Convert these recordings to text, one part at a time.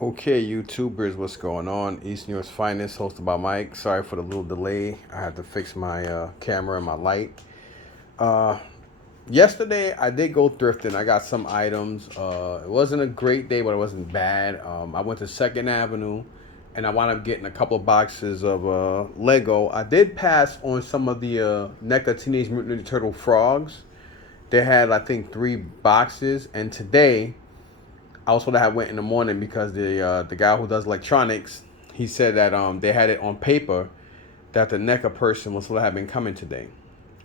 Okay, YouTubers, what's going on? East New York's finest, hosted by Mike. Sorry for the little delay. I had to fix my camera and my light. Uh, Yesterday, I did go thrifting. I got some items. It wasn't a great day, but it wasn't bad. I went to Second Avenue, and I wound up getting a couple of boxes of Lego. I did pass on some of the NECA Teenage Mutant Ninja Turtle frogs. They had, I think, 3 boxes, and today I was supposed to have went in the morning because the guy who does electronics, he said that they had it on paper that the NECA person was supposed to have been coming today.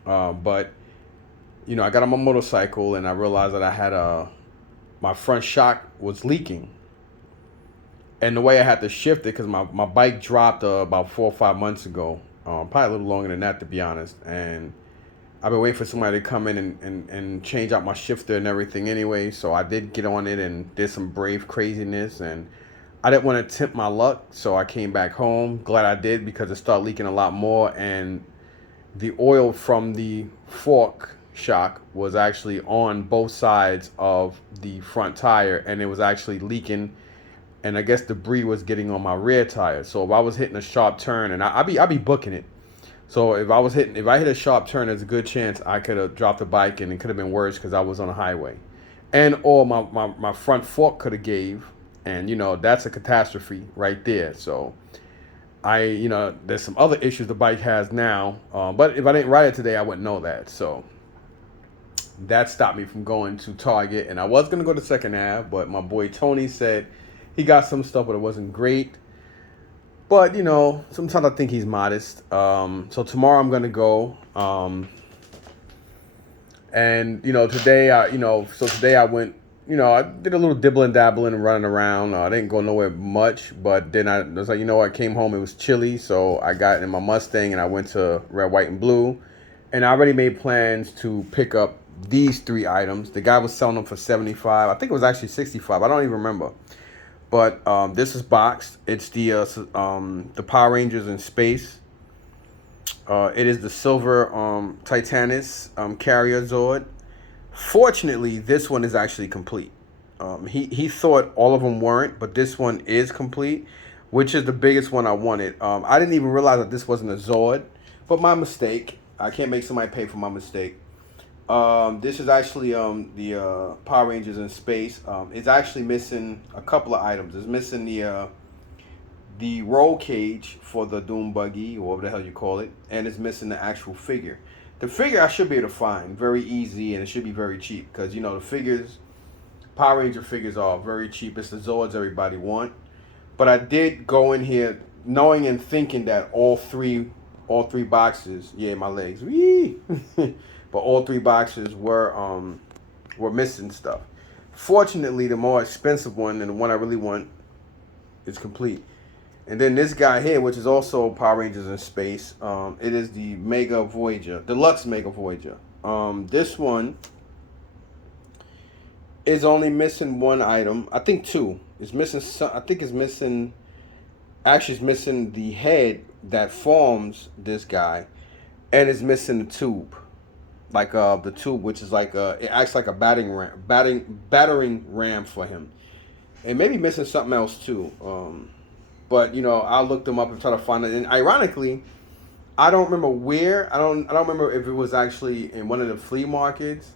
But I got on my motorcycle and I realized that I had my front shock was leaking, and the way I had to shift it because my bike dropped about 4 or 5 months ago, probably a little longer than that to be honest, and I've been waiting for somebody to come in and change out my shifter and everything anyway. So I did get on it and did some brave craziness. And I didn't want to tempt my luck. So I came back home. Glad I did because it started leaking a lot more. And the oil from the fork shock was actually on both sides of the front tire. And it was actually leaking. And I guess debris was getting on my rear tire. So if I was hitting a sharp turn, and I be booking it. So if I hit a sharp turn, there's a good chance I could have dropped the bike and it could have been worse because I was on a highway, and or my front fork could have gave, and that's a catastrophe right there. So there's some other issues the bike has now, but if I didn't ride it today, I wouldn't know that. So that stopped me from going to Target, and I was gonna go to Second Ave, but my boy Tony said he got some stuff, but it wasn't great. But sometimes I think he's modest. So tomorrow I'm gonna go. And today today I went. I did a little dibbling, dabbling, and running around. I didn't go nowhere much, but then I was like, I came home. It was chilly, so I got in my Mustang and I went to Red, White, and Blue, and I already made plans to pick up these 3 items. The guy was selling them for 75. I think it was actually 65. I don't even remember. But this is boxed. It's the Power Rangers in space. It is the silver Titanus carrier Zord. Fortunately, this one is actually complete. He thought all of them weren't, but this one is complete, which is the biggest one I wanted. I didn't even realize that this wasn't a Zord, but my mistake. I can't make somebody pay for my mistake. This is actually the Power Rangers in space. It's actually missing a couple of items. It's missing the roll cage for the Doom Buggy, or whatever the hell you call it, and it's missing the actual figure. The figure I should be able to find very easy, and it should be very cheap because the figures, Power Ranger figures are very cheap. It's the Zords everybody want. But I did go in here knowing and thinking that all three boxes, yeah, my legs, wee. But all 3 boxes were missing stuff. Fortunately, the more expensive one and the one I really want is complete. And then this guy here, which is also Power Rangers in space, it is the Mega Voyager, Deluxe Mega Voyager. This one is only missing 1 item. I think 2. It's missing some. I think it's missing. Actually, it's missing the head that forms this guy, and it's missing the tube, like the tube, which is like it acts like a battering ram for him, and maybe missing something else too. But I looked them up and try to find it, and ironically, I don't remember where. I don't remember if it was actually in one of the flea markets,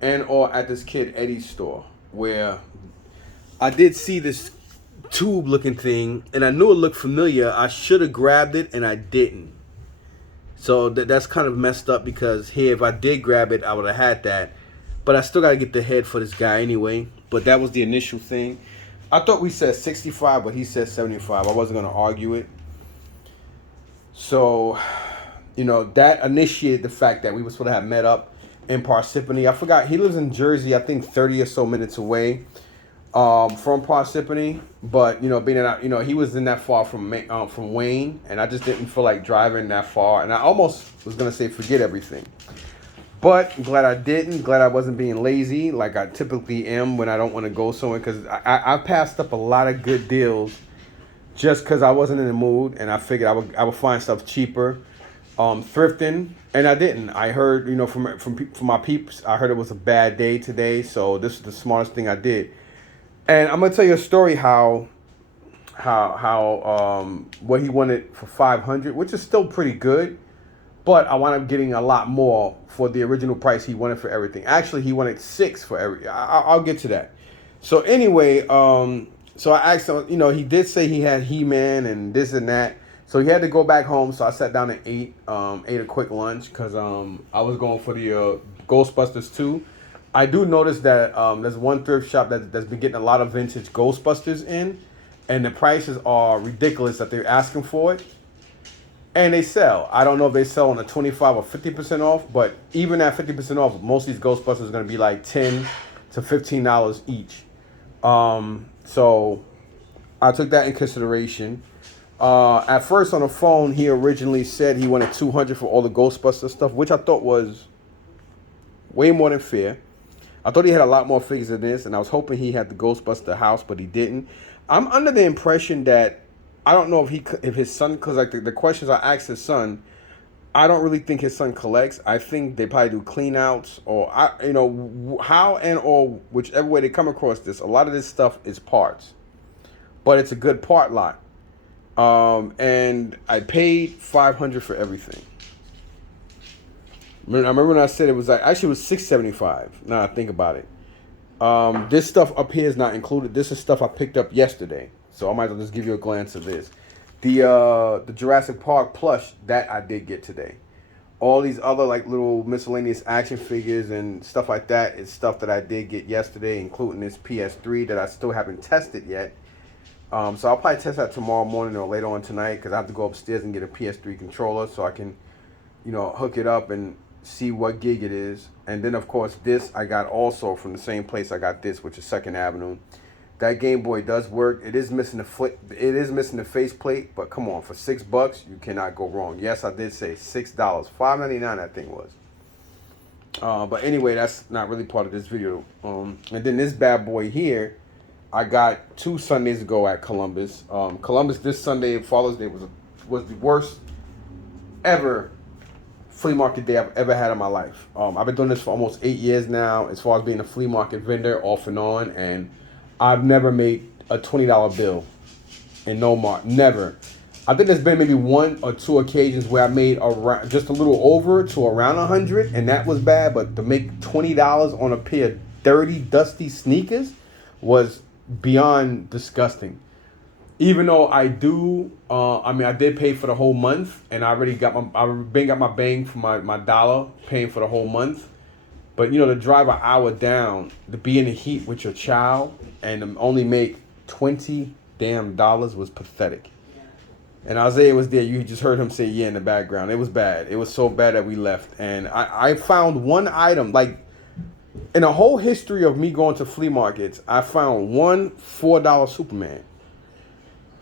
and or at this kid Eddie's store where I did see this tube looking thing, and I knew it looked familiar. I should have grabbed it, and I didn't. So that's kind of messed up because here, if I did grab it, I would have had that. But I still got to get the head for this guy anyway. But that was the initial thing. I thought we said 65, but he said 75. I wasn't going to argue it. So, that initiated the fact that we were supposed to have met up in Parsippany. I forgot. He lives in Jersey, I think 30 or so minutes away from Parsippany. But, being that, he was in that far from Wayne, and I just didn't feel like driving that far. And I almost was going to say forget everything. But I'm glad I didn't. Glad I wasn't being lazy like I typically am when I don't want to go somewhere. Because I passed up a lot of good deals just because I wasn't in the mood. And I figured I would find stuff cheaper. Thrifting. And I didn't. I heard, from my peeps, I heard it was a bad day today. So this is the smartest thing I did. And I'm going to tell you a story how what he wanted for 500, which is still pretty good. But I wound up getting a lot more for the original price he wanted for everything. Actually, he wanted 6 for every. I'll get to that. So anyway, so I asked him. He did say he had He-Man and this and that. So he had to go back home. So I sat down and ate a quick lunch because I was going for the Ghostbusters 2. I do notice that there's one thrift shop that's been getting a lot of vintage Ghostbusters in, and the prices are ridiculous that they're asking for it. And they sell. I don't know if they sell on a 25 or 50% off, but even at 50% off, most of these Ghostbusters are going to be like $10 to $15 each. So I took that in consideration. At first on the phone, he originally said he wanted 200 for all the Ghostbuster stuff, which I thought was way more than fair. I thought he had a lot more figures than this, and I was hoping he had the Ghostbuster house, but he didn't. I'm under the impression that I don't know if his son, because like the questions I asked his son, I don't really think his son collects. I think they probably do clean outs or how and or whichever way they come across this. A lot of this stuff is parts, but it's a good part lot. And I paid $500 for everything. I remember when I said it was like actually it was $675. Now I think about it. This stuff up here is not included. This is stuff I picked up yesterday. So I might as well just give you a glance of this. The Jurassic Park plush that I did get today. All these other like little miscellaneous action figures and stuff like that is stuff that I did get yesterday, including this PS3 that I still haven't tested yet. So I'll probably test that tomorrow morning or later on tonight because I have to go upstairs and get a PS3 controller so I can, hook it up and see what gig it is. And then of course this I got also from the same place I got this, which is 2nd Avenue. That Game Boy does work. It is missing the faceplate, but come on, for $6 you cannot go wrong. Yes, I did say $6, $5.99 that thing was. But anyway, that's not really part of this video. And then this bad boy here, I got 2 Sundays ago at Columbus. Columbus this Sunday, Father's Day, was the worst ever flea market day I've ever had in my life. I've been doing this for almost 8 years now, as far as being a flea market vendor, off and on, and I've never made a $20 bill in no mark. Never. I think there's been maybe 1 or 2 occasions where I made around just a little over to around 100, and that was bad. But to make $20 on a pair of dirty, dusty sneakers was beyond disgusting. Even though I do, I did pay for the whole month, and I got my bang for my dollar paying for the whole month. But to drive an hour down, to be in the heat with your child, and to only make $20 damn was pathetic. And Isaiah was there. You just heard him say yeah in the background. It was bad. It was so bad that we left. And I found one item, like in the whole history of me going to flea markets, I found one $4 Superman.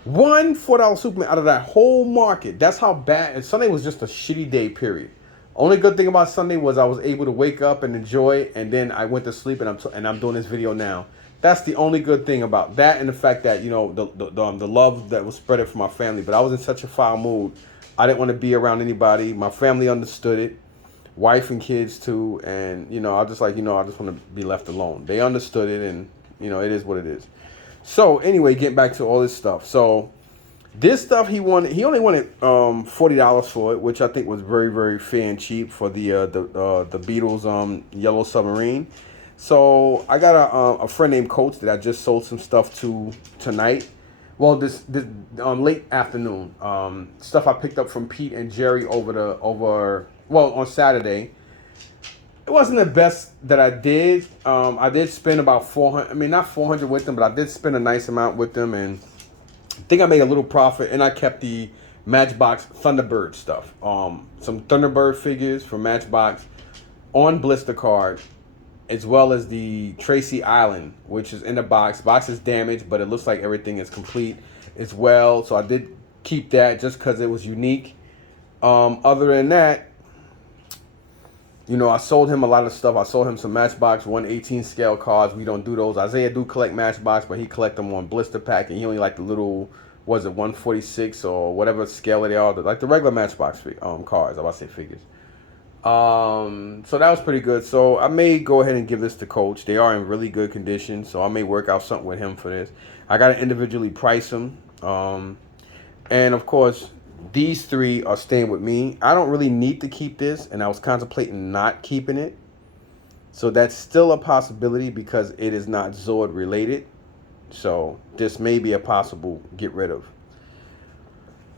One $4 Superman out of that whole market. That's how bad. And Sunday was just a shitty day, period. Only good thing about Sunday was I was able to wake up and enjoy, and then I went to sleep, and I'm doing this video now. That's the only good thing about that, and the fact that the love that was spread for my family. But I was in such a foul mood, I didn't want to be around anybody. My family understood it, wife and kids too, and I just I just want to be left alone. They understood it, and it is what it is. So anyway, getting back to all this stuff. So this stuff he only wanted $40 for it, which I think was very, very fair and cheap for the Beatles Yellow Submarine. So I got a friend named Coach that I just sold some stuff to tonight. Well, this late afternoon. Stuff I picked up from Pete and Jerry on Saturday. It wasn't the best that I did. I did spend about 400. I mean, not 400 with them, but I did spend a nice amount with them, and I think I made a little profit. And I kept the Matchbox Thunderbird stuff. Some Thunderbird figures from Matchbox on blister card, as well as the Tracy Island, which is in the box. Box is damaged, but it looks like everything is complete as well. So I did keep that just because it was unique. Other than that, I sold him a lot of stuff. I sold him some Matchbox 1/18 scale cards. We don't do those. Isaiah do collect Matchbox, but he collect them on blister pack, and he only like the little, 146 or whatever scale they are, like the regular Matchbox cards. I about to say figures. So that was pretty good. So I may go ahead and give this to Coach. They are in really good condition, so I may work out something with him for this. I got to individually price them. Um, and of course, these three are staying with me. I don't really need to keep this, and I was contemplating not keeping it. So that's still a possibility because it is not Zord related. So this may be a possible get rid of.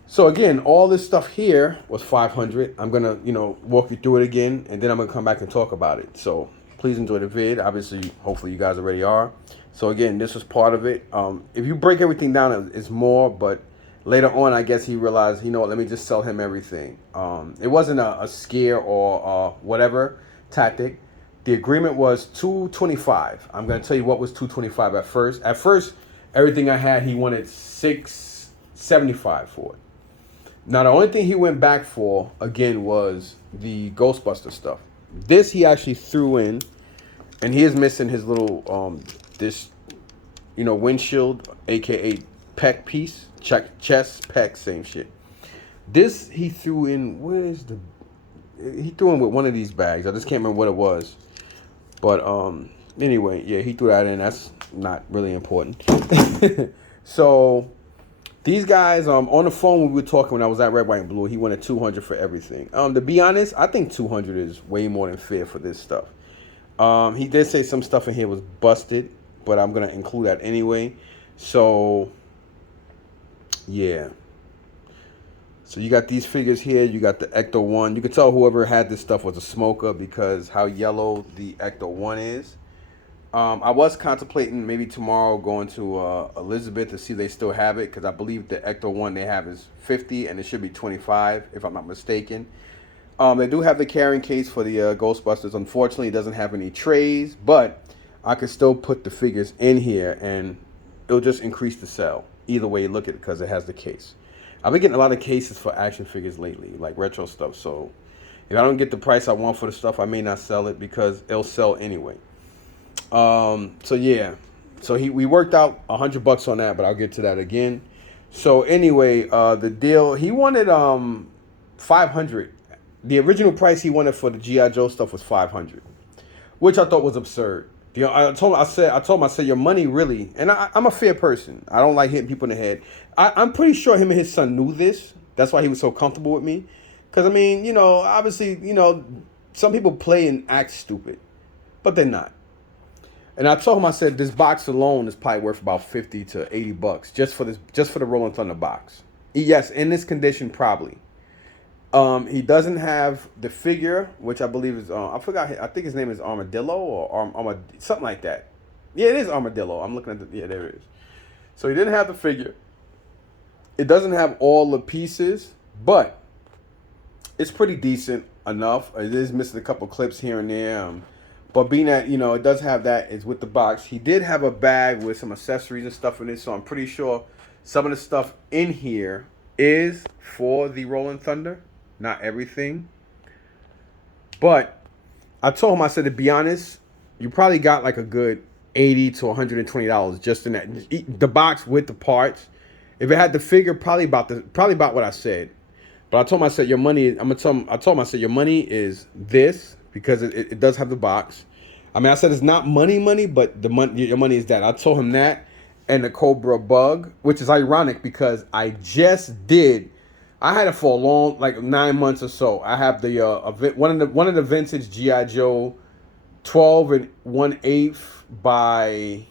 So again, all this stuff here was 500. I'm gonna, walk you through it again, and then I'm gonna come back and talk about it. So please enjoy the vid. Obviously, hopefully you guys already are. So again, this was part of it. If you break everything down, it's more. But later on, I guess he realized, what, let me just sell him everything. It wasn't a scare or whatever tactic. The agreement was 225. I'm gonna tell you what was 225 at first. At first, everything I had, he wanted 675 for it. Now, the only thing he went back for, again, was the Ghostbuster stuff. This he actually threw in, and he is missing his little, this, windshield, a.k.a. pec piece. Chest, pec, same shit. This he threw in, he threw in with one of these bags. I just can't remember what it was. But, anyway, yeah, he threw that in. That's not really important. So... these guys, on the phone when we were talking when I was at Red, White, and Blue, he wanted 200 for everything. To be honest, I think 200 is way more than fair for this stuff. He did say some stuff in here was busted, but I'm going to include that anyway. So, yeah. So you got these figures here. You got the Ecto 1. You can tell whoever had this stuff was a smoker because how yellow the Ecto 1 is. I was contemplating maybe tomorrow going to Elizabeth to see if they still have it because I believe the Ecto 1 they have is 50 and it should be 25 if I'm not mistaken. They do have the carrying case for the Ghostbusters. Unfortunately, it doesn't have any trays, but I could still put the figures in here and it'll just increase the sale. Either way you look at it because it has the case. I've been getting a lot of cases for action figures lately, like retro stuff. So if I don't get the price I want for the stuff, I may not sell it because it'll sell anyway. So yeah, so we worked out $100 on that, but I'll get to that again. So anyway, the deal, he wanted 500. The original price he wanted for the G.I. Joe stuff was 500, which I thought was absurd. I told him, I said, your money really, and I'm a fair person. I don't like hitting people in the head. I'm pretty sure him and his son knew this. That's why he was so comfortable with me. Because, I mean, obviously, some people play and act stupid, but they're not. And I told him, I said, this box alone is probably worth about $50 to $80 just for the Rolling Thunder box. Yes, in this condition, probably. He doesn't have the figure, which I believe is I forgot. I think his name is Armadillo or something like that. Yeah, it is Armadillo. I'm looking at yeah, there it is. So he didn't have the figure. It doesn't have all the pieces, but it's pretty decent enough. It is missing a couple clips here and there. But being that, it does have that, it's with the box. He did have a bag with some accessories and stuff in it, so I'm pretty sure some of the stuff in here is for the Rolling Thunder. Not everything. But I told him, I said, to be honest, you probably got like a good $80 to $120 just in that. The box with the parts. If it had the figure, probably about what I said. But I told him, I said, your money, I told him, I said, your money is this. Because it does have the box. I mean, I said it's not money, but your money is that. I told him that and the Cobra Bug, which is ironic because I had it for a long, like 9 months or so. I have the one of the vintage G.I. Joe 12 and 1/8 by I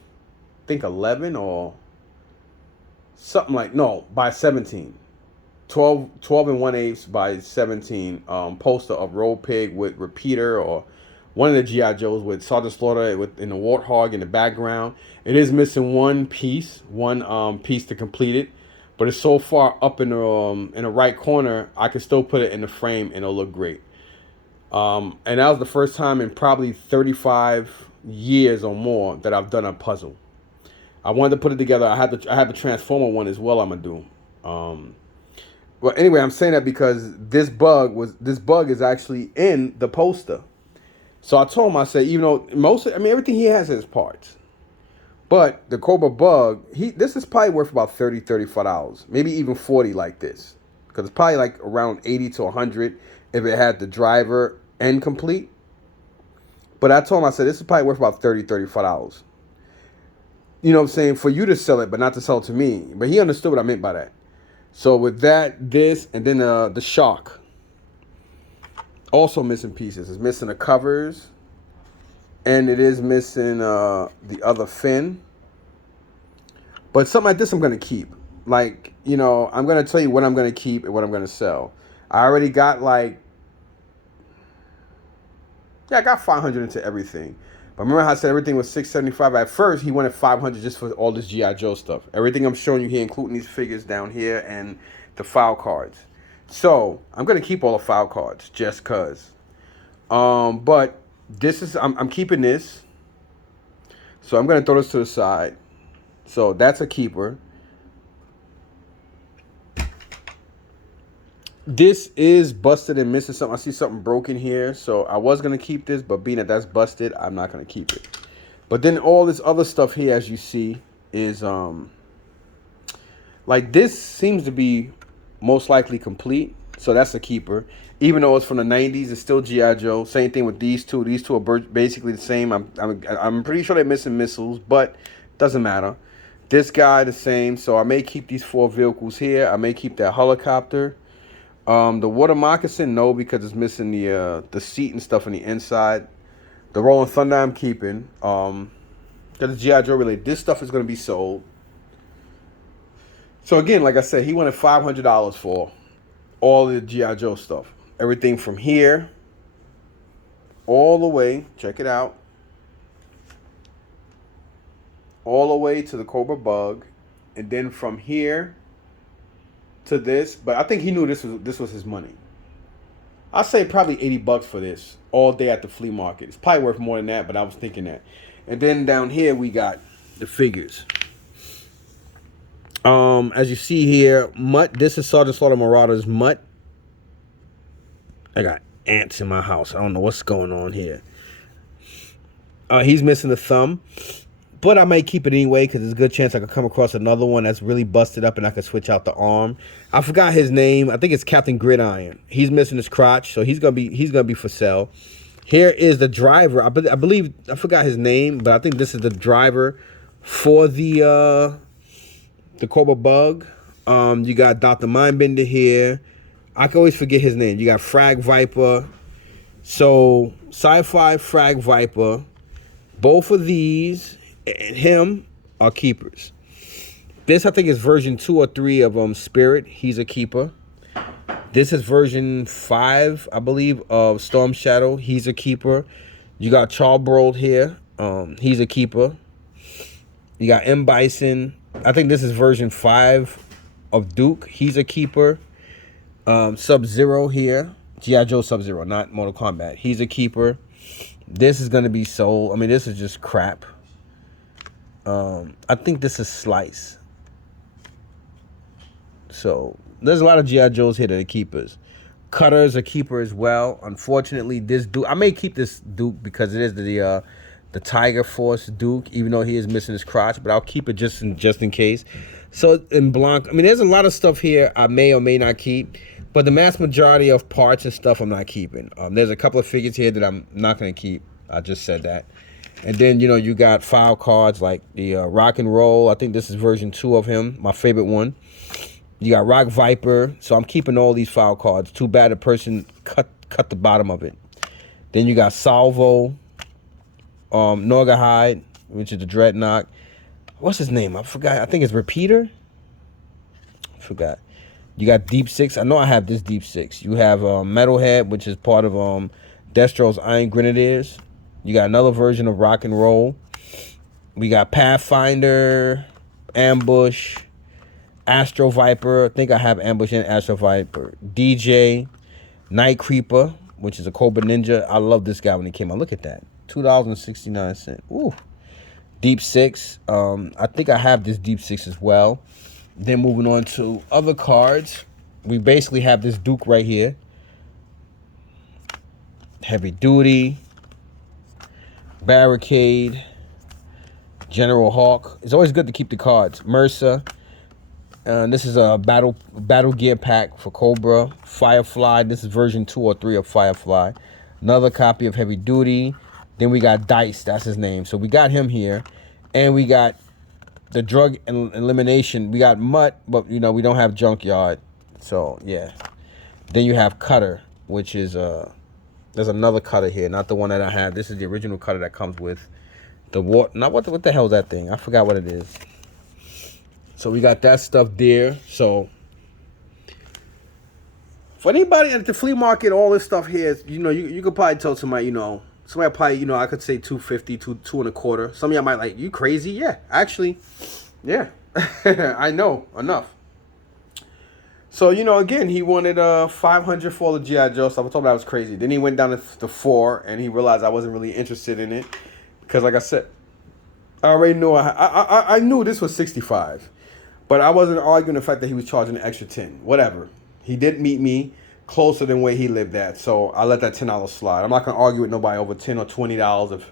think 11 or something by 17. 12 and 1/8 by 17 poster of Roll Pig with Repeater or one of the G.I. Joes with Sergeant Slaughter in the Warthog in the background. It is missing one piece to complete it, but it's so far up in the right corner, I can still put it in the frame and it'll look great. And that was the first time in probably 35 years or more that I've done a puzzle. I wanted to put it together. I had the Transformer one as well. I'm gonna do. Well, anyway, I'm saying that because this bug is actually in the poster. So I told him, I said, even though everything he has is parts. But the Cobra Bug, this is probably worth about $30, $35. Maybe even $40 like this. Because it's probably like around $80 to $100 if it had the driver and complete. But I told him, I said, this is probably worth about $30, $35. you know what I'm saying, for you to sell it, but not to sell it to me. But he understood what I meant by that. So with that, this, and then the shark. Also missing pieces. It's missing the covers. And it is missing the other fin. But something like this I'm going to keep. Like, you know, I'm going to tell you what I'm going to keep and what I'm going to sell. I already got like, yeah, I got 500 into everything. But remember how I said everything was $675? At first, he wanted 500 just for all this G.I. Joe stuff. Everything I'm showing you here, including these figures down here and the file cards. So, I'm going to keep all the file cards just because. But this is, I'm keeping this. So, I'm going to throw this to the side. So, that's a keeper. This is busted and missing something. I see something broken here. So I was going to keep this, but being that that's busted, I'm not going to keep it. But then all this other stuff here, as you see, is like this seems to be most likely complete. So that's a keeper. Even though it's from the 90s, it's still G.I. Joe. Same thing with these two. These two are basically the same. I'm pretty sure they're missing missiles, but doesn't matter. This guy the same. So I may keep these 4 vehicles here. I may keep that helicopter. The water moccasin, no, because it's missing the seat and stuff on the inside. The Rolling Thunder I'm keeping. Because it's G.I. Joe related. This stuff is going to be sold. So again, like I said, he wanted $500 for all the G.I. Joe stuff. Everything from here all the way, check it out, all the way to the Cobra Bug. And then from here to this, but I think he knew this was his money. I'll say probably $80 for this all day at the flea market. It's probably worth more than that, but I was thinking that. And then down here we got the figures. As you see here, Mutt. This is Sergeant Slaughter Marauder's Mutt. I got ants in my house. I don't know what's going on here. He's missing the thumb. But I may keep it anyway because there's a good chance I could come across another one that's really busted up and I could switch out the arm. I forgot his name. I think it's Captain Gridiron. He's missing his crotch, so he's gonna be for sale. Here is the driver. I believe I forgot his name, but I think this is the driver for the Cobra Bug. You got Dr. Mindbender here. I can always forget his name. You got Frag Viper. So Sci-Fi, Frag Viper. Both of these and him are keepers. This I think is version 2 or 3 of Spirit. He's a keeper. This is version 5, I believe, of Storm Shadow. He's a keeper. You got Charbroiled here. He's a keeper. You got M. Bison. I think this is version 5 of Duke. He's a keeper. Sub-Zero here. G.I. Joe Sub-Zero, not Mortal Kombat. He's a keeper. This is going to be sold. I mean, this is just crap. I think this is Slice. So there's a lot of G.I. Joes here that are keepers. Cutter's a keeper as well. Unfortunately, this Duke, I may keep this Duke because it is the Tiger Force Duke, even though he is missing his crotch, but I'll keep it just in case. So in Blanc, I mean, there's a lot of stuff here I may or may not keep, but the mass majority of parts and stuff I'm not keeping. There's a couple of figures here that I'm not going to keep. I just said that. And then, you know, you got file cards like the Rock and Roll. I think this is version 2 of him, my favorite one. You got Rock Viper. So I'm keeping all these file cards. Too bad a person cut the bottom of it. Then you got Salvo, Norgahide, which is the Dreadnought. What's his name? I forgot. I think it's Repeater. I forgot. You got Deep Six. I know I have this Deep Six. You have Metalhead, which is part of Destro's Iron Grenadiers. You got another version of Rock and Roll. We got Pathfinder, Ambush, Astro Viper. I think I have Ambush and Astro Viper. DJ, Night Creeper, which is a Cobra Ninja. I love this guy when he came out. Look at that. $2.69. Ooh. Deep Six. I think I have this Deep Six as well. Then moving on to other cards. We basically have this Duke right here. Heavy Duty. Barricade, General Hawk. It's always good to keep the cards. Mercer. This is a battle gear pack for Cobra. Firefly. This is version 2 or 3 of Firefly. Another copy of Heavy Duty. Then we got Dice. That's his name. So we got him here. And we got the drug elimination. We got Mutt, but you know we don't have Junkyard. So yeah. Then you have Cutter, which is there's another cutter here, not the one that I have. This is the original cutter that comes with the water. Now what the hell is that thing? I forgot what it is. So we got that stuff there. So for anybody at the flea market, all this stuff here, you know, you could probably tell somebody, you know, somebody probably, you know, I could say 250, two and a quarter. Some of y'all might like, you crazy? Yeah, actually, yeah, I know enough. So, you know, again, he wanted 500 for all the G.I. Joe stuff. I told him that was crazy. Then he went down to 4, and he realized I wasn't really interested in it. Because, like I said, I already knew I knew this was 65. But I wasn't arguing the fact that he was charging an extra 10. Whatever. He did meet me closer than where he lived at. So I let that $10 slide. I'm not going to argue with nobody over $10 or $20 if,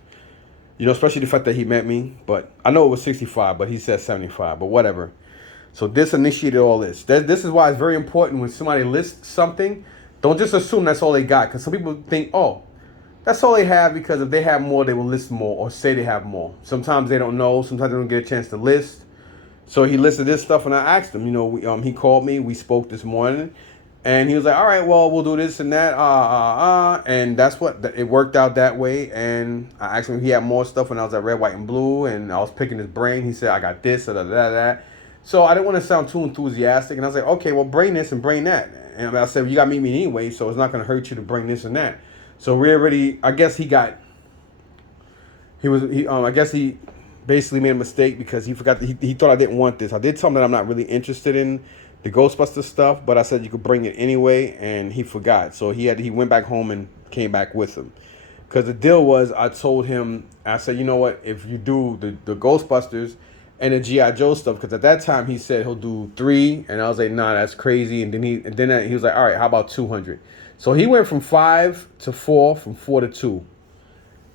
you know, especially the fact that he met me. But I know it was 65, but he said 75. But whatever. So this initiated all this. This is why it's very important when somebody lists something, don't just assume that's all they got. Because some people think, oh, that's all they have, because if they have more, they will list more or say they have more. Sometimes they don't know. Sometimes they don't get a chance to list. So he listed this stuff, and I asked him, you know, he called me. We spoke this morning. And he was like, all right, well, we'll do this and that. And that's what, it worked out that way. And I asked him if he had more stuff when I was at Red, White, and Blue. And I was picking his brain. He said, I got this, that. So I didn't want to sound too enthusiastic. And I was like, okay, well, bring this and bring that. And I said, well, you got to meet me anyway, so it's not going to hurt you to bring this and that. So we already, I guess he basically made a mistake because he forgot that he thought I didn't want this. I did tell him that I'm not really interested in the Ghostbuster stuff, but I said you could bring it anyway, and he forgot. So he went back home and came back with him. Because the deal was, I told him, I said, you know what, if you do the Ghostbusters and the G.I. Joe stuff, because at that time he said he'll do 3, and I was like, nah, that's crazy. And then he was like, all right, how about 200? So he went from 5 to 4, from 4 to 2.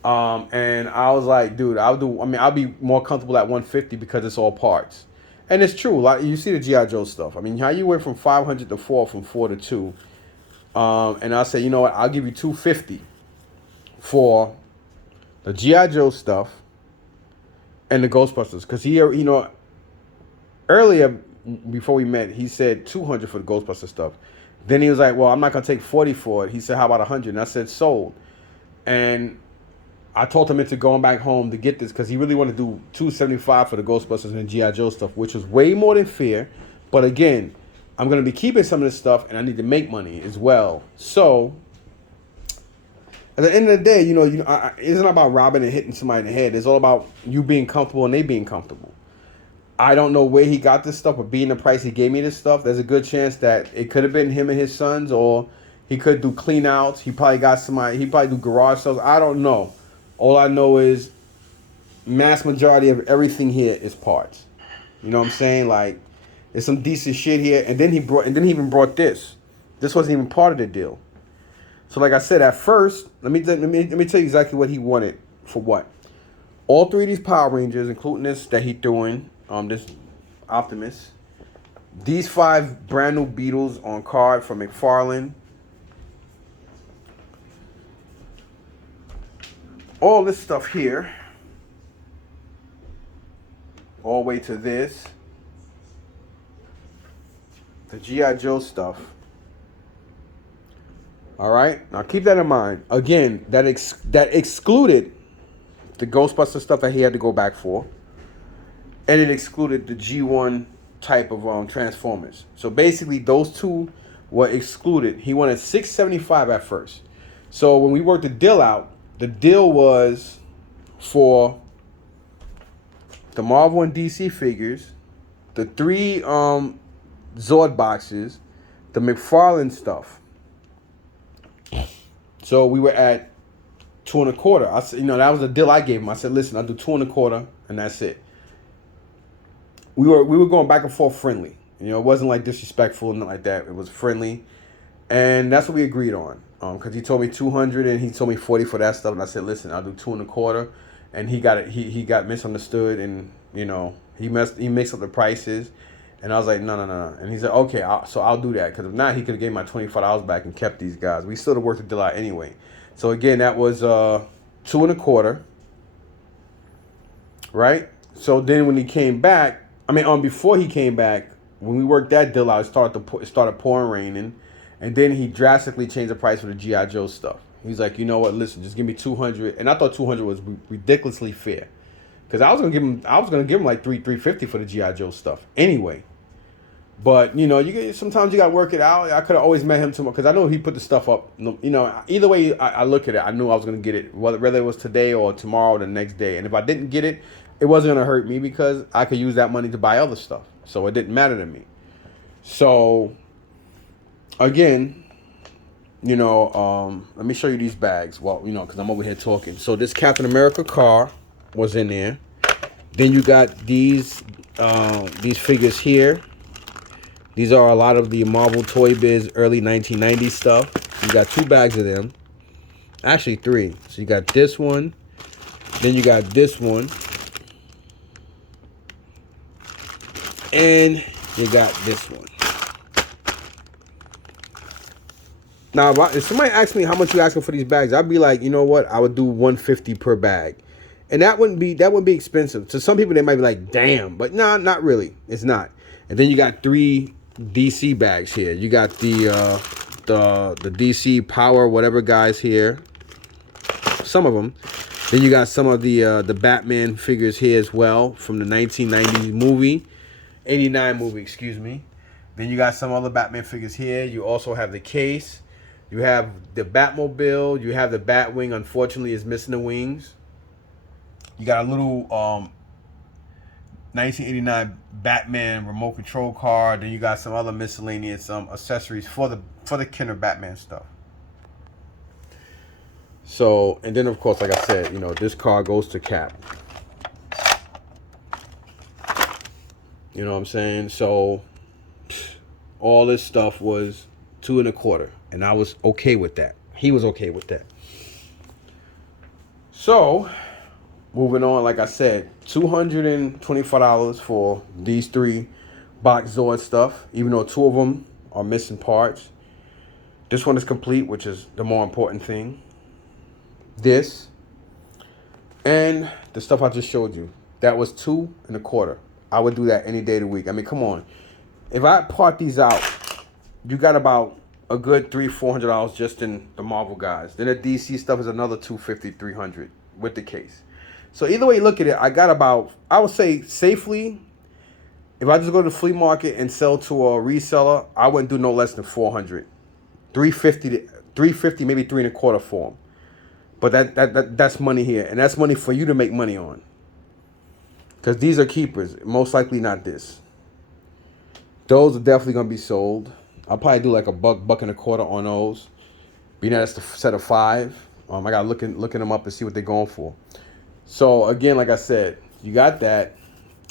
And I was like, dude, I'll be more comfortable at 150 because it's all parts. And it's true. Like, you see the G.I. Joe stuff. I mean, how you went from 500 to 4, from 4 to 2. And I said, you know what, I'll give you 250 for the G.I. Joe stuff and the Ghostbusters. Because he, you know, earlier, before we met, he said 200 for the Ghostbuster stuff. Then he was like, well, I'm not going to take 40 for it. He said, how about 100? And I said, sold. And I told him into going back home to get this because he really wanted to do 275 for the Ghostbusters and the G.I. Joe stuff, which was way more than fair. But again, I'm going to be keeping some of this stuff, and I need to make money as well. So at the end of the day, you know, it's not about robbing and hitting somebody in the head. It's all about you being comfortable and they being comfortable. I don't know where he got this stuff, but being the price he gave me this stuff, there's a good chance that it could have been him and his sons, or he could do clean outs. He probably got somebody, he probably do garage sales. I don't know. All I know is mass majority of everything here is parts. You know what I'm saying? Like, there's some decent shit here. And then he even brought this. This wasn't even part of the deal. So like I said, at first, let me tell you exactly what he wanted for what. All 3 of these Power Rangers, including this that he threw in, this Optimus. These 5 brand new Beetles on card from McFarlane. All this stuff here. All the way to this. The G.I. Joe stuff. All right? Now keep that in mind. Again, that excluded the Ghostbuster stuff that he had to go back for. And it excluded the G1 type of Transformers. So basically, those 2 were excluded. He wanted $675 at first. So when we worked the deal out, the deal was for the Marvel and DC figures, the 3 Zord boxes, the McFarlane stuff. So we were at 2 1/4. I said, you know, that was the deal I gave him. I said, listen, I'll do 2 1/4, and that's it. We were going back and forth friendly. You know, it wasn't like disrespectful, nothing like that. It was friendly, and that's what we agreed on. Because he told me 200 and he told me 40 for that stuff, and I said, listen, I'll do 2 1/4, and he got it. He got misunderstood, and you know, he mixed up the prices, and I was like, no, and he said, okay, so I'll do that, because if not, he could have gave my $25 back and kept these guys. We still have worked the deal out anyway. So again, that was 2 1/4, right? So then when he came back, before he came back, when we worked that deal out, it started pouring raining, and then he drastically changed the price for the GI Joe stuff. He's like, you know what? Listen, just give me 200, and I thought 200 was ridiculously fair, because I was gonna give him like 350 for the GI Joe stuff anyway. But sometimes you got to work it out. I could have always met him tomorrow because I know he put the stuff up. Either way I look at it, I knew I was gonna get it, whether it was today or tomorrow or the next day. And if I didn't get it, it wasn't gonna hurt me because I could use that money to buy other stuff. So it didn't matter to me. So again, let me show you these bags. Well, because I'm over here talking. So this Captain America car was in there. Then you got these figures here. These are a lot of the Marvel Toy Biz early 1990s stuff. You got 2 bags of them. Actually 3. So you got this one. Then you got this one. And you got this one. Now, if somebody asks me how much you asking for these bags, I'd be like, you know what? I would do $150 per bag. And that wouldn't be expensive. To some people, they might be like, damn. But nah, not really. It's not. And then you got 3 DC bags here. You got the DC Power whatever guys here. Some of them. Then you got some of the Batman figures here as well from the 1990s movie. 89 movie, excuse me. Then you got some other Batman figures here. You also have the case. You have the Batmobile. You have the Batwing. Unfortunately, it's missing the wings. You got a little 1989 Batman remote control car. Then you got some other miscellaneous accessories for the Kenner Batman stuff. So, and then of course, like I said, this car goes to Cap. You know what I'm saying? So all this stuff was $2.25, and I was okay with that. He was okay with that. So moving on, like I said, $225 for these 3 box Zord stuff, even though 2 of them are missing parts. This one is complete, which is the more important thing. This and the stuff I just showed you, that was $2.25. I would do that any day of the week. I mean, come on. If I part these out, you got about a good $300-$400 just in the Marvel guys. Then the DC stuff is another $250-$300 with the case. So either way you look at it, I got about, I would say safely, if I just go to the flea market and sell to a reseller, I wouldn't do no less than $400. $350, maybe $3.25 for them. But that's money here, and that's money for you to make money on. Because these are keepers, most likely not this. Those are definitely gonna be sold. I'll probably do like $1.25 on those. Being that it's the set of 5, I gotta looking them up and see what they're going for. So again, like I said, you got that,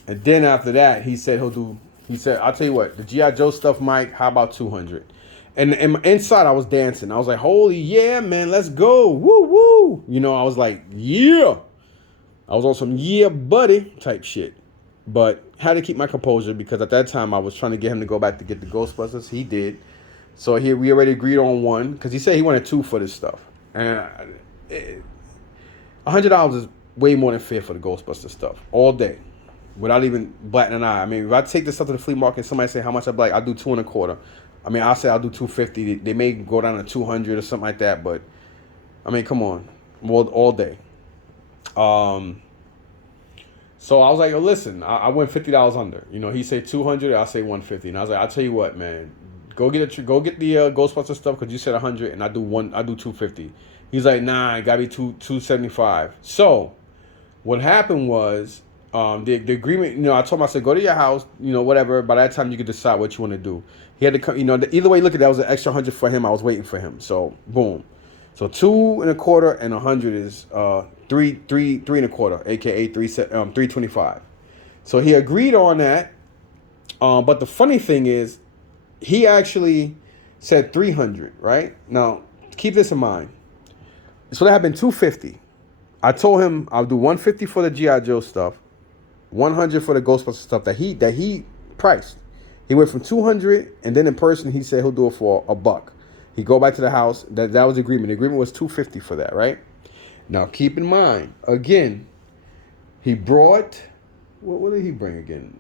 and then after that, he said I'll tell you what, the GI Joe stuff, Mike. How about 200? And inside, I was dancing. I was like, holy yeah, man, let's go, woo woo. I was like, yeah. I was on some yeah, buddy type shit. But had to keep my composure because at that time I was trying to get him to go back to get the Ghostbusters. He did. So here we already agreed on 1 because he said he wanted 2 for this stuff. And $100 is way more than fair for the Ghostbusters stuff all day, without even batting an eye. I mean, if I take this stuff to the flea market and somebody say how much, I'd be like, I'll do $2.25. I mean, I'll say I'll do $250. They may go down to $200 or something like that, but I mean, come on, all day. So I was like, oh, listen, I went $50 under. He said $200, I say $150, and I was like, I'll tell you what, man, go get the Ghostbuster stuff because you said $100, and I do $250. He's like, nah, it gotta be $275. So what happened was, the agreement, I told him, I said, go to your house, whatever. By that time, you could decide what you want to do. He had to come, either way you look at that, was an extra $100 for him. I was waiting for him. So boom. So $2.25 and $100 is $3.25, aka $325. So he agreed on that. But the funny thing is, he actually said $300. Right now, keep this in mind. So that had been $250. I told him I'll do $150 for the GI Joe stuff, $100 for the Ghostbusters stuff that he priced. He went from $200, and then in person he said he'll do it for $1. He go back to the house. That was the agreement. The agreement was $250 for that, right? Now keep in mind, again, he brought what did he bring again?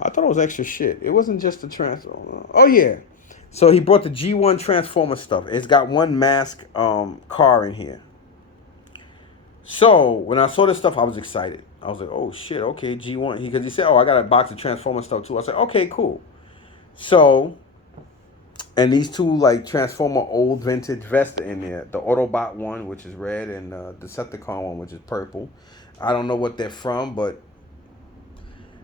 I thought it was extra shit. It wasn't just the transformer. Oh yeah. So he brought the G1 Transformer stuff. It's got one mask car in here. So when I saw this stuff, I was excited. I was like, oh shit, okay, G1. Because he said, oh, I got a box of Transformer stuff too. I said, okay, cool. So, and these two like Transformer old vintage vests in there. The Autobot one, which is red, and the Decepticon one, which is purple. I don't know what they're from, but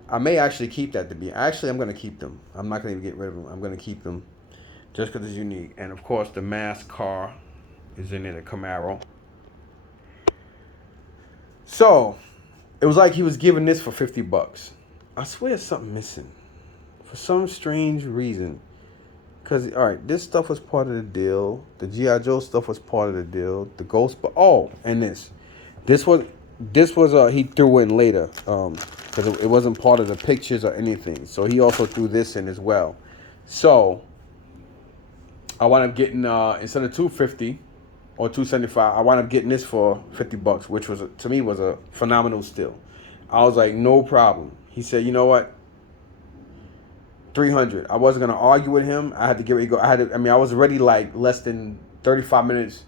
I may actually keep that to be. Actually, I'm going to keep them. I'm not going to get rid of them. I'm going to keep them just because it's unique. And of course, the mask car is in there, the Camaro. So, it was like he was giving this for $50. I swear there's something missing. For some strange reason. Because, alright, this stuff was part of the deal. The G.I. Joe stuff was part of the deal. The Ghost... Oh, and this. This was he threw in later. Because it wasn't part of the pictures or anything. So he also threw this in as well. So, I wound up getting, instead of $250 or $275, I wound up getting this for $50, which was, to me, was a phenomenal steal. I was like, no problem. He said, you know what? $300. I wasn't gonna argue with him. I had to get ready to go. I was already like less than 35 minutes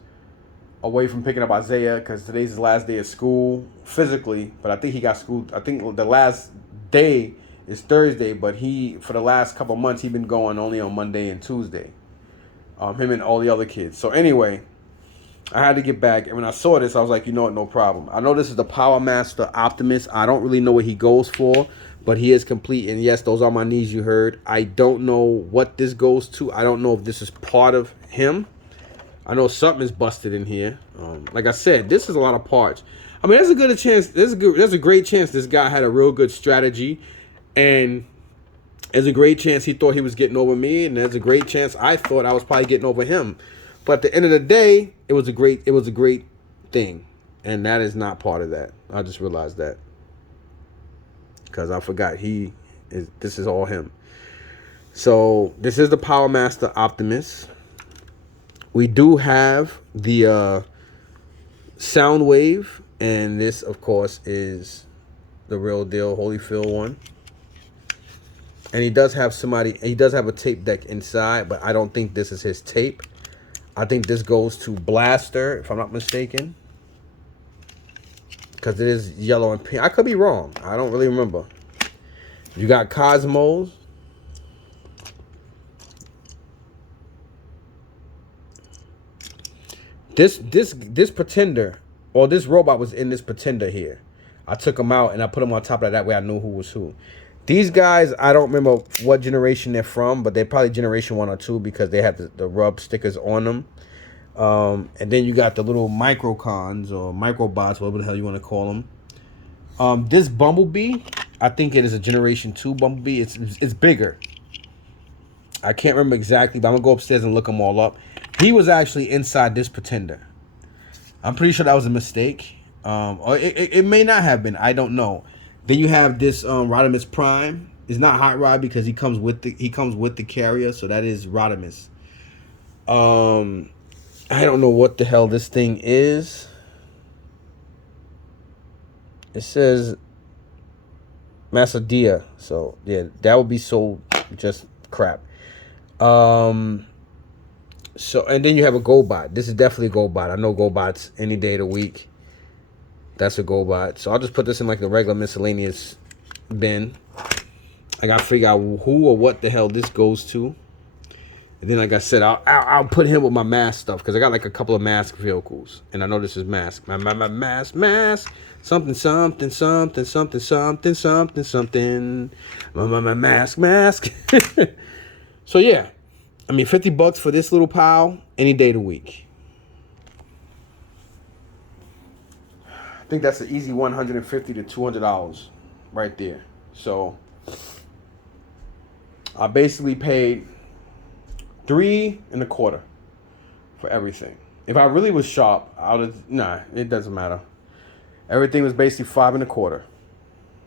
away from picking up Isaiah because today's his last day of school physically. But I think he got school. I think the last day is Thursday. But for the last couple months, he's been going only on Monday and Tuesday. Him and all the other kids. So anyway, I had to get back. And when I saw this, I was like, you know what? No problem. I know this is the Power Master Optimus. I don't really know what he goes for. But he is complete, and yes, those are my knees you heard. I don't know what this goes to. I don't know if this is part of him. I know something is busted in here. Like I said, this is a lot of parts. I mean, there's a great chance this guy had a real good strategy, and there's a great chance he thought he was getting over me, and there's a great chance I thought I was probably getting over him. But at the end of the day, it was a great thing, and that is not part of that. I just realized that. Because I forgot this is all him. So this is the Power Master Optimus. We do have the Soundwave, and this of course is the real deal Holyfield one. And he does have a tape deck inside, but I don't think this is his tape. I think this goes to Blaster, if I'm not mistaken. Because it is yellow and pink. I could be wrong. I don't really remember. You got Cosmos. This Pretender, or this robot was in this Pretender here. I took them out and I put them on top of that way I knew who was who. These guys, I don't remember what generation they're from, but they're probably generation 1 or 2 because they have the rub stickers on them. And then you got the little microcons or microbots, whatever the hell you want to call them. This Bumblebee, I think it is a generation 2 Bumblebee. It's bigger. I can't remember exactly, but I'm gonna go upstairs and look them all up. He was actually inside this Pretender. I'm pretty sure that was a mistake. Or it may not have been. I don't know. Then you have this Rodimus Prime. It's not Hot Rod because he comes with the carrier, so that is Rodimus. I don't know what the hell this thing is. It says Masadia. So yeah, that would be so just crap. So and then you have a GoBot. This is definitely a GoBot. I know GoBots any day of the week. That's a GoBot. So I'll just put this in like the regular miscellaneous bin. I gotta figure out who or what the hell this goes to. And then, like I said, I'll put him with my mask stuff because I got like a couple of mask vehicles, and I know this is mask. My mask, something, something, something, something, something, something, something. My mask. So yeah, I mean, $50 for this little pile any day of the week. I think that's an easy $150 to $200 right there. So I basically paid $3.25 for everything. If I really was sharp, it doesn't matter. Everything was basically $5.25.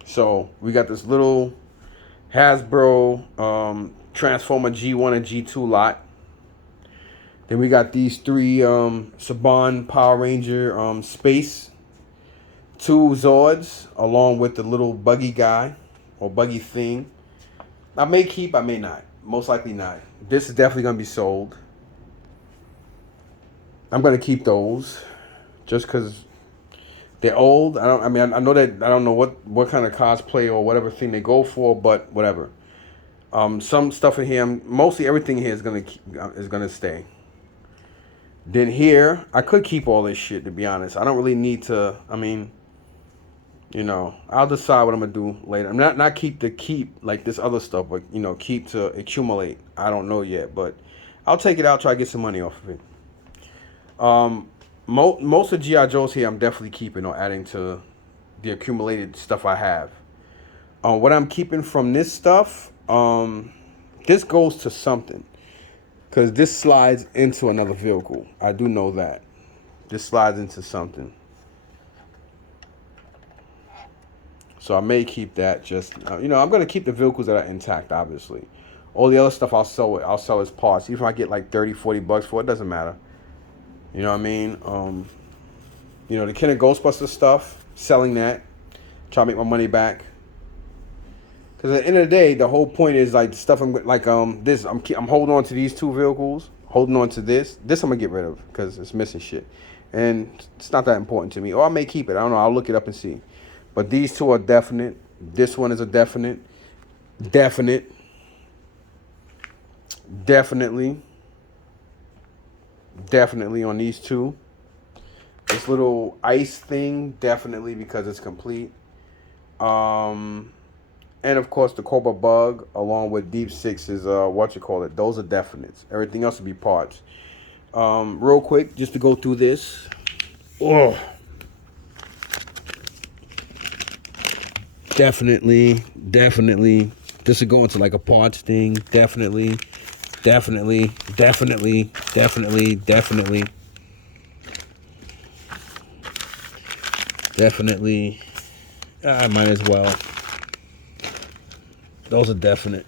So we got this little Hasbro Transformer G1 and G2 lot. Then we got these three Saban Power Ranger Space 2 Zords along with the little buggy guy or buggy thing. I may keep, I may not. Most likely not. This is definitely gonna be sold. I'm gonna keep those just because they're old. I mean, I know that I don't know what kind of cosplay or whatever thing they go for, but whatever. Some stuff in here, mostly everything here is gonna stay. Then here, I could keep all this shit, to be honest. I don't really need to. I mean, I'll decide what I'm gonna do later. I'm not keep like this other stuff, but keep to accumulate. I don't know yet, but I'll take it out, try to get some money off of it. Most of GI Joes here, I'm definitely keeping or adding to the accumulated stuff I have. What I'm keeping from this stuff, this goes to something, because this slides into another vehicle. I do know that this slides into something. So I may keep that. Just I'm gonna keep the vehicles that are intact. Obviously, all the other stuff I'll sell it. I'll sell as parts. Even if I get like $30-$40 for it, doesn't matter. You know what I mean? The Kenner Ghostbuster stuff, selling that, try to make my money back. Because at the end of the day, the whole point is like stuff. I'm like this. I'm holding on to these 2 vehicles. Holding on to this. This I'm gonna get rid of because it's missing shit, and it's not that important to me. Or I may keep it. I don't know. I'll look it up and see. But these 2 are definite. This one is a definite. Definitely. Definitely on these 2. This little ice thing, definitely, because it's complete. And of course the Cobra Bug along with Deep Six is those are definites. Everything else will be parts. Real quick, just to go through this. Oh. Definitely. This would go into like a parts thing. Definitely. I might as well. Those are definite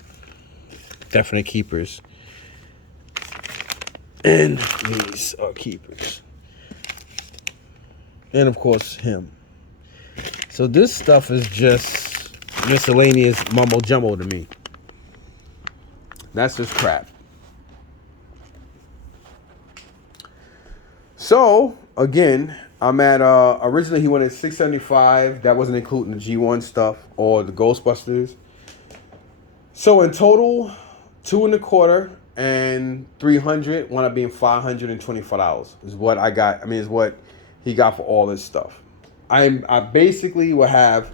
keepers. And these are keepers. And of course him. So this stuff is just miscellaneous mumbo jumbo to me. That's just crap. So again, I'm at originally he wanted $675. That wasn't including the G1 stuff or the Ghostbusters. So in total, $225 and $300 wound up being $525 is what I got. I mean, is what he got for all this stuff. I basically will have,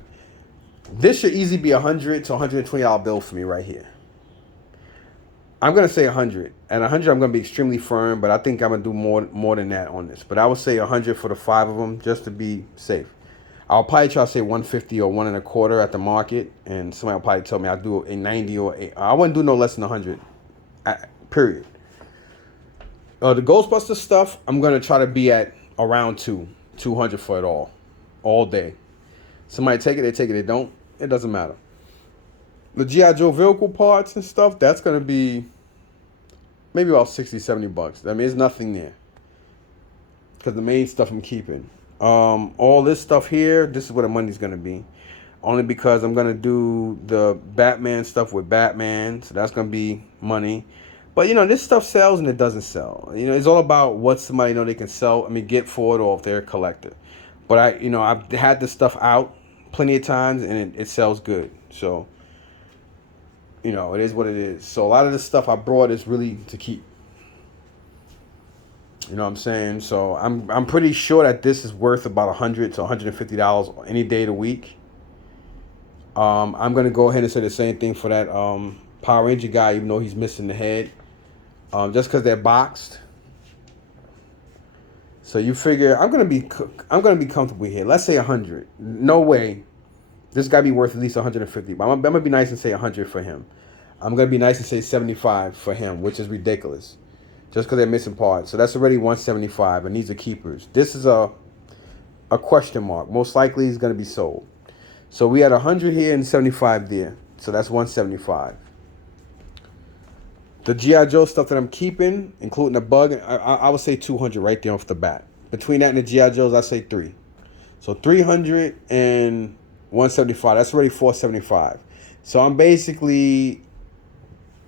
this should easily be $100 to $120 bill for me right here. I'm gonna say 100. At 100, I'm gonna be extremely firm, but I think I'm gonna do more than that on this. But I would say 100 for the 5 of them, just to be safe. I'll probably try to say 150 or 125 at the market, and somebody will probably tell me I'll do a 90 or 8. I wouldn't do no less than 100. Period. The Ghostbuster stuff, I'm gonna try to be at around 200 for it all day. Somebody take it, they take it. They don't, it doesn't matter. The G.I. Joe vehicle parts and stuff, that's going to be maybe about $60-$70. I mean, it's nothing there. Because the main stuff I'm keeping. All this stuff here, this is where the money's going to be. Only because I'm going to do the Batman stuff with Batman. So that's going to be money. But, this stuff sells and it doesn't sell. It's all about what somebody they can sell. I mean, get for it, or if they're a collector. But I've had this stuff out plenty of times and it sells good. So, it is what it is. So a lot of this stuff I brought is really to keep. You know what I'm saying? So I'm pretty sure that this is worth about $100 to $150 any day of the week. I'm gonna go ahead and say the same thing for that Power Ranger guy, even though he's missing the head. Just because they're boxed. So you figure I'm gonna be comfortable here. Let's say 100. No way. This got to be worth at least 150. But I'm going to be nice and say 100 for him. I'm going to be nice and say 75 for him, which is ridiculous. Just because they're missing parts. So that's already 175, and these are keepers. This is a question mark. Most likely he's going to be sold. So we had 100 here and 75 there. So that's 175. The G.I. Joe stuff that I'm keeping, including the bug, I would say 200 right there off the bat. Between that and the G.I. Joes, I say 3. So 300 and 175. That's already 475. So I'm basically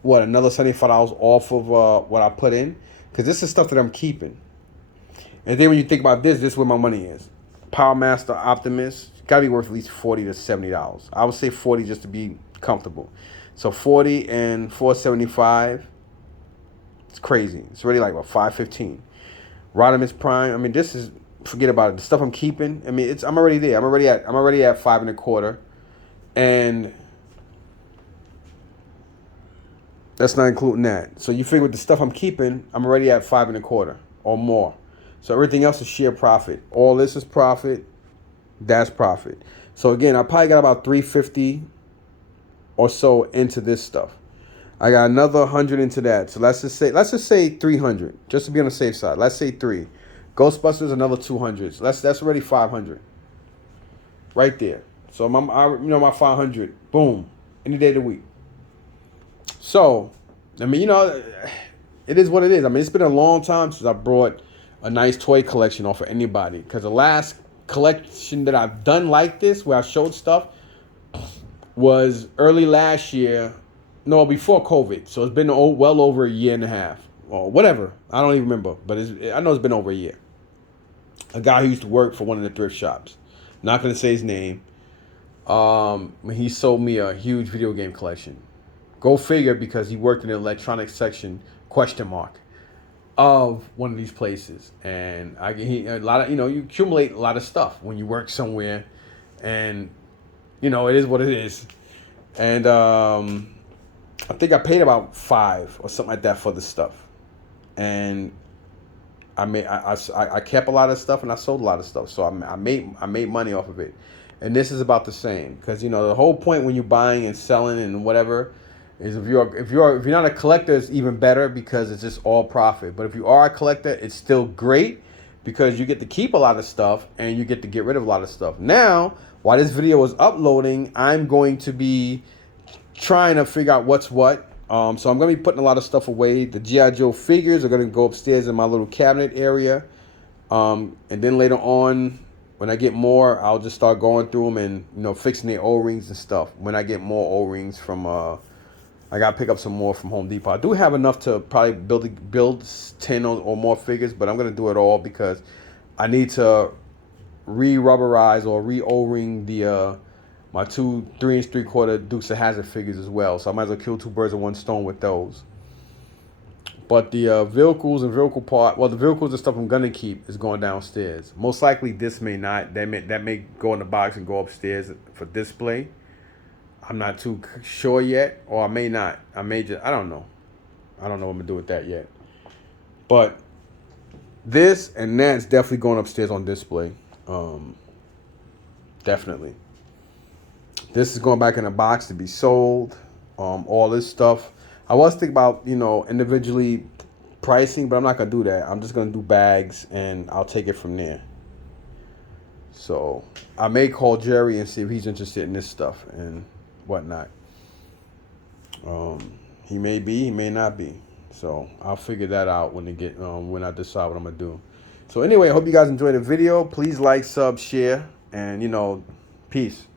another $75 off of what I put in, because this is stuff that I'm keeping. And then when you think about this is where my money is. Power Master Optimus, gotta be worth at least $40 to $70. I would say 40 just to be comfortable. So 40 and 475. It's crazy. It's already like what, 515. Rodimus Prime. I mean, this is, forget about it. The stuff I'm keeping. I mean, I'm already there. I'm already at 5.25, and that's not including that. So you figure with the stuff I'm keeping, I'm already at 5.25 or more. So everything else is sheer profit. All this is profit. That's profit. So again, I probably got about 350 or so into this stuff. I got another 100 into that. So let's just say 300, just to be on the safe side. Let's say 3. Ghostbusters, another 200. So that's already 500 right there. So my 500, boom, any day of the week. So, I mean, it is what it is. I mean, it's been a long time since I brought a nice toy collection off of anybody, because the last collection that I've done like this, where I showed stuff, was early last year. No, before COVID. So it's been well over a year and a half. Or whatever. I don't even remember. But I know it's been over a year. A guy who used to work for one of the thrift shops. Not going to say his name. He sold me a huge video game collection. Go figure, because he worked in the electronics section, ? Of one of these places. And a lot of, you accumulate a lot of stuff when you work somewhere. And, it is what it is. And, I think I paid about $5 or something like that for the stuff, and I kept a lot of stuff and I sold a lot of stuff, so I made money off of it, and this is about the same, because the whole point when you're buying and selling and whatever is if you're not a collector, it's even better, because it's just all profit. But if you are a collector, it's still great, because you get to keep a lot of stuff and you get to get rid of a lot of stuff. Now, while this video is uploading, I'm going to be trying to figure out what's what. So I'm going to be putting a lot of stuff away. The G.I. Joe figures are going to go upstairs in my little cabinet area. And then later on, when I get more, I'll just start going through them and, fixing the O-rings and stuff. When I get more O-rings from, I got to pick up some more from Home Depot. I do have enough to probably build 10 or more figures, but I'm going to do it all because I need to re-rubberize or re-O-ring the, my two 3 3/4 Dukes of Hazzard figures as well. So I might as well kill 2 birds with 1 stone with those. But the vehicles and vehicle part, the vehicles and stuff I'm gonna keep is going downstairs. Most likely this may not. That may go in the box and go upstairs for display. I'm not too sure yet, or I may not. I don't know. I don't know what I'm gonna do with that yet. But this and that's definitely going upstairs on display. Definitely. This is going back in a box to be sold. All this stuff. I was thinking about, individually pricing, but I'm not going to do that. I'm just going to do bags, and I'll take it from there. So I may call Jerry and see if he's interested in this stuff and whatnot. He may be, he may not be. So I'll figure that out when I decide what I'm going to do. So anyway, I hope you guys enjoyed the video. Please like, sub, share, and, peace.